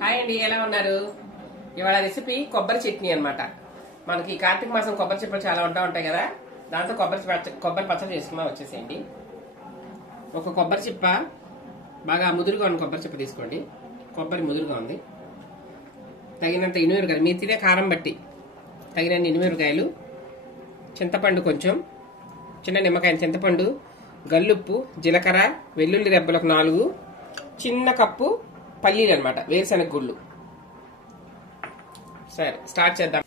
Hi అండి, ఎలా ఉన్నారు? ఇవాళ రెసిపీ కొబ్బరి చట్నీ అన్నమాట. మనకి కార్తీక మాసం కొబ్బరి చిప్పలు చాలా ఉంటాయి కదా, దాంతో కొబ్బరి పచ్చడి చేసుకున్నా వచ్చేసేయండి. ఒక కొబ్బరి చిప్ప, బాగా ముదురుగా ఉన్న కొబ్బరి చిప్ప తీసుకోండి. కొబ్బరి ముదురుగా ఉంది. తగినంత ఇనుమిరకాయలు, మీరు తినే కారం బట్టి తగినంత ఇనుమిరకాయలు, చింతపండు కొంచెం, చిన్న నిమ్మకాయ చింతపండు, గల్లుప్పు, జీలకర్ర, వెల్లుల్లి రెబ్బలు ఒక 4, చిన్న కప్పు పల్లీలు అనమాట, వేరుశనగ గుళ్ళు. సరే స్టార్ట్ చేద్దాం.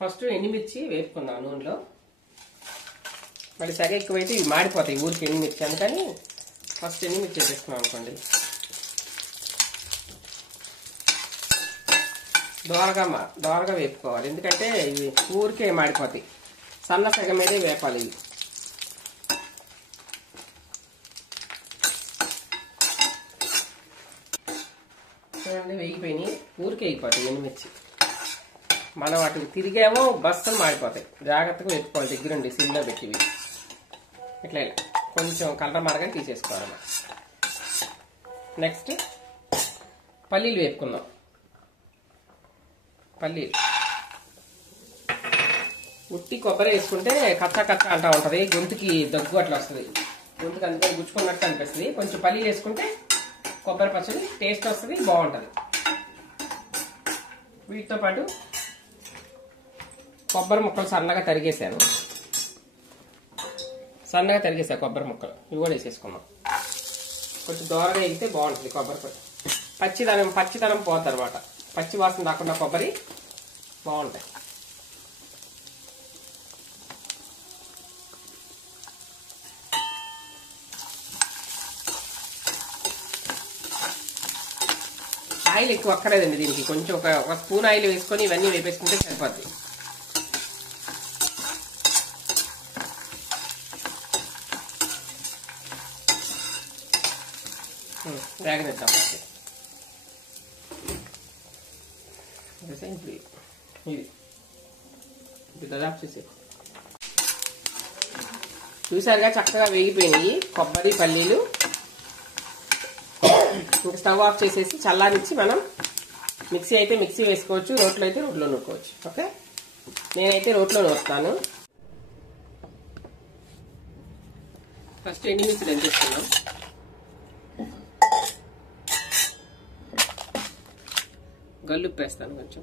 ఫస్ట్ ఎండుమిర్చి వేపుకుందాం నూనెలో. మళ్ళీ సగ ఎక్కువైతే ఇవి మాడిపోతాయి ఊరికి ఎండుమిర్చి, అందుకని ఫస్ట్ ఎండుమిర్చి వేసేసుకున్నాం అనుకోండి. దోరగా వేపుకోవాలి, ఎందుకంటే ఇవి ఊరికే మాడిపోతాయి. సన్న సగం మీదే వేపాలి ఇవి. చూడండి వేగిపోయినాయి, ఊరికే వేగిపోతాయి ఎండుమిర్చి. మనం వాటికి తిరిగేమో బస్సులు మాడిపోతాయి. జాగ్రత్తగా వేపుకోవాలి, దగ్గరుండి సిమ్లో పెట్టి ఇట్లా ఇలా కొంచెం కలర్ మారగా తీసేసుకోవాలి. నెక్స్ట్ పల్లీలు వేపుకుందాం. పల్లీలు ఉట్టి కొబ్బరి వేసుకుంటే కచ్చా అంటా ఉంటుంది, గొంతుకి దగ్గు అట్లా వస్తుంది, గొంతుకి అందుకని గుచ్చుకున్నట్టు అనిపిస్తుంది. కొంచెం పల్లీలు వేసుకుంటే కొబ్బరి పచ్చడి టేస్ట్ వస్తుంది, బాగుంటుంది. వీటితో పాటు కొబ్బరి ముక్కలు సన్నగా తరిగేసాను కొబ్బరి ముక్కలు, ఇవి కూడా వేసేసుకున్నాం. కొంచెం దూరంగా వేగితే బాగుంటుంది కొబ్బరి పచ్చిదనం పోతుంది అనమాట. పచ్చి వాసన రాకుండా కొబ్బరి బాగుంటాయి. ఆయిల్ ఎక్కువ అక్కర్లేదండి దీనికి, కొంచెం ఒక స్పూన్ ఆయిల్ వేసుకొని ఇవన్నీ వేపేసుకుంటే సరిపోద్ది. వేగనిద్దాం. ఇది దాదాపు చేసే చూసారుగా, చక్కగా వేగిపోయినాయి కొబ్బరి పల్లీలు. ఇంకా స్టవ్ ఆఫ్ చేసేసి చల్లారించి మనం మిక్సీ అయితే మిక్సీ వేసుకోవచ్చు, రోట్లో అయితే రోట్లో నూరుకోవచ్చు. ఓకే, నేనైతే రోట్లో నూరుతాను. ఫస్ట్ ఎండుమిర్చి దంచేసుకున్నాం. గల్లుప్పు వేస్తాను కొంచెం.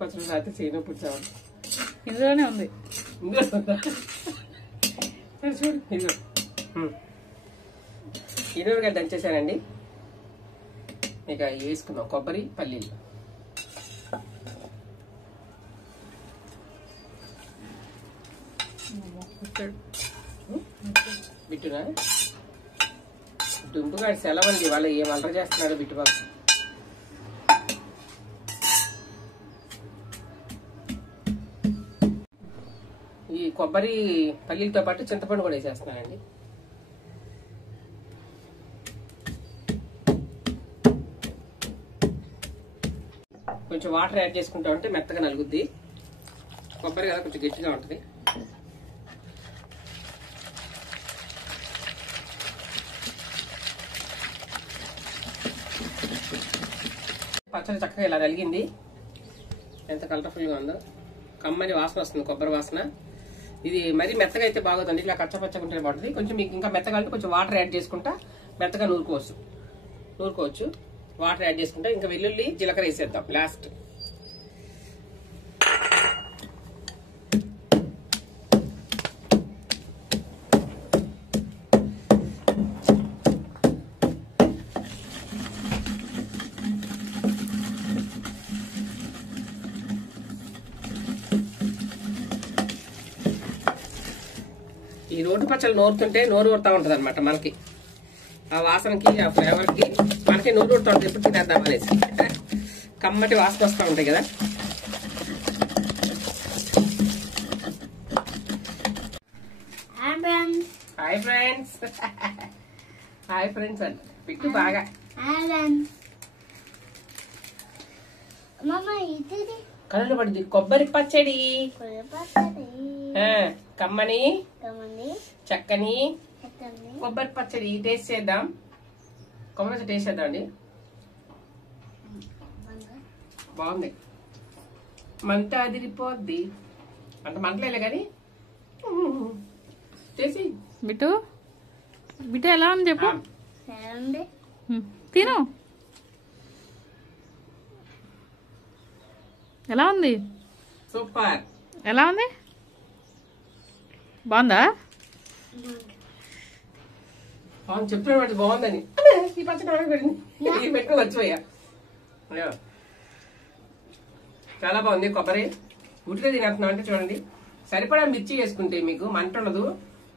పచ్చడి రాత్రి చేయనప్పుడు చాలు, ఇందులోనే ఉంది. చూడు ఇనురుగా దంచేసానండి. ఇక వేసుకున్నాం కొబ్బరి పల్లీలు. బిట్టునా దుంపుగాడు సెలవండి, వాళ్ళు ఏం వంట చేస్తున్నాడు బిట్టుబాబు. ఈ కొబ్బరి పల్లీలతో పాటు చింతపండు కూడా వేసేస్తున్నానండి. కొంచెం వాటర్ యాడ్ చేసుకుంటా ఉంటే మెత్తగా నలుగుద్ది. కొబ్బరి కదా కొంచెం గట్టిగా ఉంటుంది. పచ్చడి చక్కగా ఇలా నలిగింది, ఎంత కలర్ఫుల్గా ఉందో. కమ్మని వాసన వస్తుంది, కొబ్బరి వాసన. ఇది మరీ మెత్తగా అయితే బాగోదండి, ఇట్లా కచ్చపచ్చగా ఉంటే బాగుంటుంది. కొంచెం మీకు ఇంకా మెత్తగా అంటే కొంచెం వాటర్ యాడ్ చేసుకుంటా మెత్తగా నూరుకోవచ్చు. వాటర్ యాడ్ చేసుకుంటా. ఇంకా వెల్లుల్లి జీలకర్ర వేసేద్దాం లాస్ట్. ఈ రోడ్డు పచ్చళ్ళు నూరుతుంటే నోరు ఊరుతా ఉంటుంది అనమాట. మనకి ఆ వాసనకి ఆ ఫ్లేవర్కి మనకి నోరు ఊరుతా ఉంటుంది, ఎప్పుడు తినేద్దాం అనేసి. కమ్మటి వాసన వస్తూ ఉంటాయి కదా. హాయ్ ఫ్రెండ్స్, హాయ్ ఫ్రెండ్స్ అండి పిక్కు బాగా కళ్ళు పడింది. కొబ్బరి పచ్చడి కమ్మని చక్కని కొబ్బరి పచ్చడి టేస్ట్ చేద్దాం. కొబ్బరి టేస్ట్ చేద్దాం అండి. బాగుంది. మంట అదిరిపోద్ది. అంత మంటలే కానీ చేసి బిట్టు బిట్టు ఎలా ఉంది చెప్పు. తిను. ఎలా ఉంది? సూపర్. ఎలా ఉంది? బాగుందా? చెప్తున్నాడు బాగుందని. ఈ పచ్చడి పెట్టింది పెట్టుకుని వచ్చిపోయా. చాలా బాగుంది. కొబ్బరి ఉట్టిలో తినేస్తున్నాం అంటే చూడండి. సరిపడా మిర్చి వేసుకుంటే మీకు మంట ఉండదు.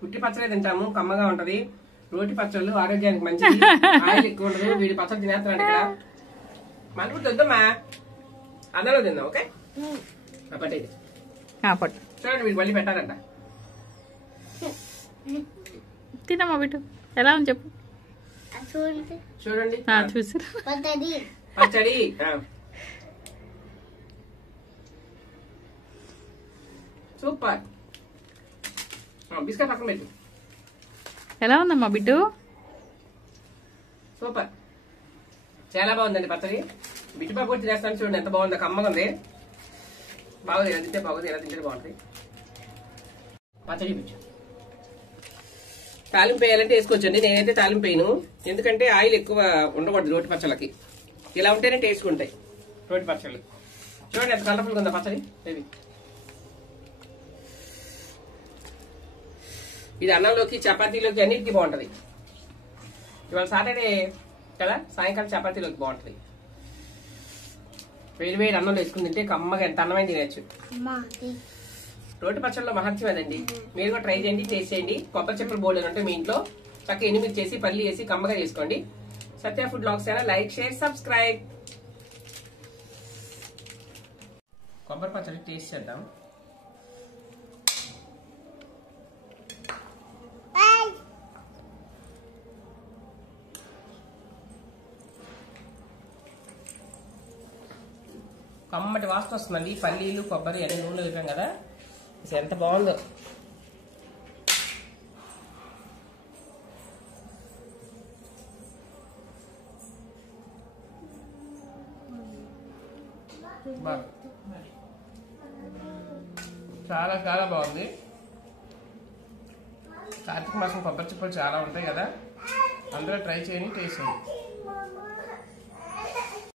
ఉట్టి పచ్చడి తింటాము, కమ్మగా ఉంటది. రోటి పచ్చళ్ళు ఆరోగ్యానికి మంచిది, ఆయిల్ ఎక్కువ ఉండదు. వీడి పచ్చడి తినేస్తున్నాడు ఇక్కడ. మన కూడా వద్దమ్మా, అందరూ తిందాం. ఓకే పట్టేది చూడండి. వీడు మళ్ళీ పెట్టాలంట. తినమ్మా బిట్టు. ఎలా ఉంది చెప్పు. చూడండి చూసారు పచ్చడి. సూపర్. బిస్కెట్ పక్కన పెట్టు. ఎలా ఉందమ్మా బిడ్డు? సూపర్. చాలా బాగుందండి పచ్చడి. బిట్టుపాకు కూడా తినేస్తాను చూడండి ఎంత బాగుందో. కమ్మగా ఉంది. బాగుంది. ఎలా తింటే బాగుంది, ఎలా తింటే బాగుంటుంది. పచ్చడి బిట్టు తాలింపు వేయాలంటే వేసుకోవచ్చండి. నేనైతే తాలింపు వేయను, ఎందుకంటే ఆయిల్ ఎక్కువ ఉండకూడదు రోటి పచ్చళ్ళకి. ఇలా ఉంటేనే టేస్ట్ ఉంటాయి రోటి పచ్చళ్ళు. చూడండి ఎంత కలర్ఫుల్గా ఉందా పచ్చడి. ఇది అన్నంలోకి చపాతీలోకి అన్నిటికీ బాగుంటది. ఇవాళ సాటర్డే కదా, సాయంకాలం చపాతీలోకి బాగుంటది. వేడి వేడి అన్నంలో వేసుకుని తింటే కమ్మగా ఎంత అన్నమైన తినచ్చు. రోటి పచ్చళ్ళలో మహత్యం అదండి. మీరు కూడా ట్రై చేయండి, టేస్ట్ చేయండి. కొబ్బరి చెప్పులు బోర్డు అంటే మీ ఇంట్లో చక్కగా ఎనిమిది చేసి పల్లి వేసి కమ్మగా చేసుకోండి. సత్య ఫుడ్ బ్లాగ్స్ అయినా లైక్, షేర్, సబ్స్క్రైబ్. కొబ్బరి పచ్చడి టేస్ట్ చేద్దాం. కమ్మటి వాసన వస్తుందండి. పల్లీలు కొబ్బరి అన్ని నూనెలో వేపాం కదా, ఎంత బాగుందో. చాలా చాలా బాగుంది. కార్తీక మాసం కొబ్బరి చిప్పలు చాలా ఉంటాయి కదా, అందరూ ట్రై చేయండి, టేస్ట్ చేయండి.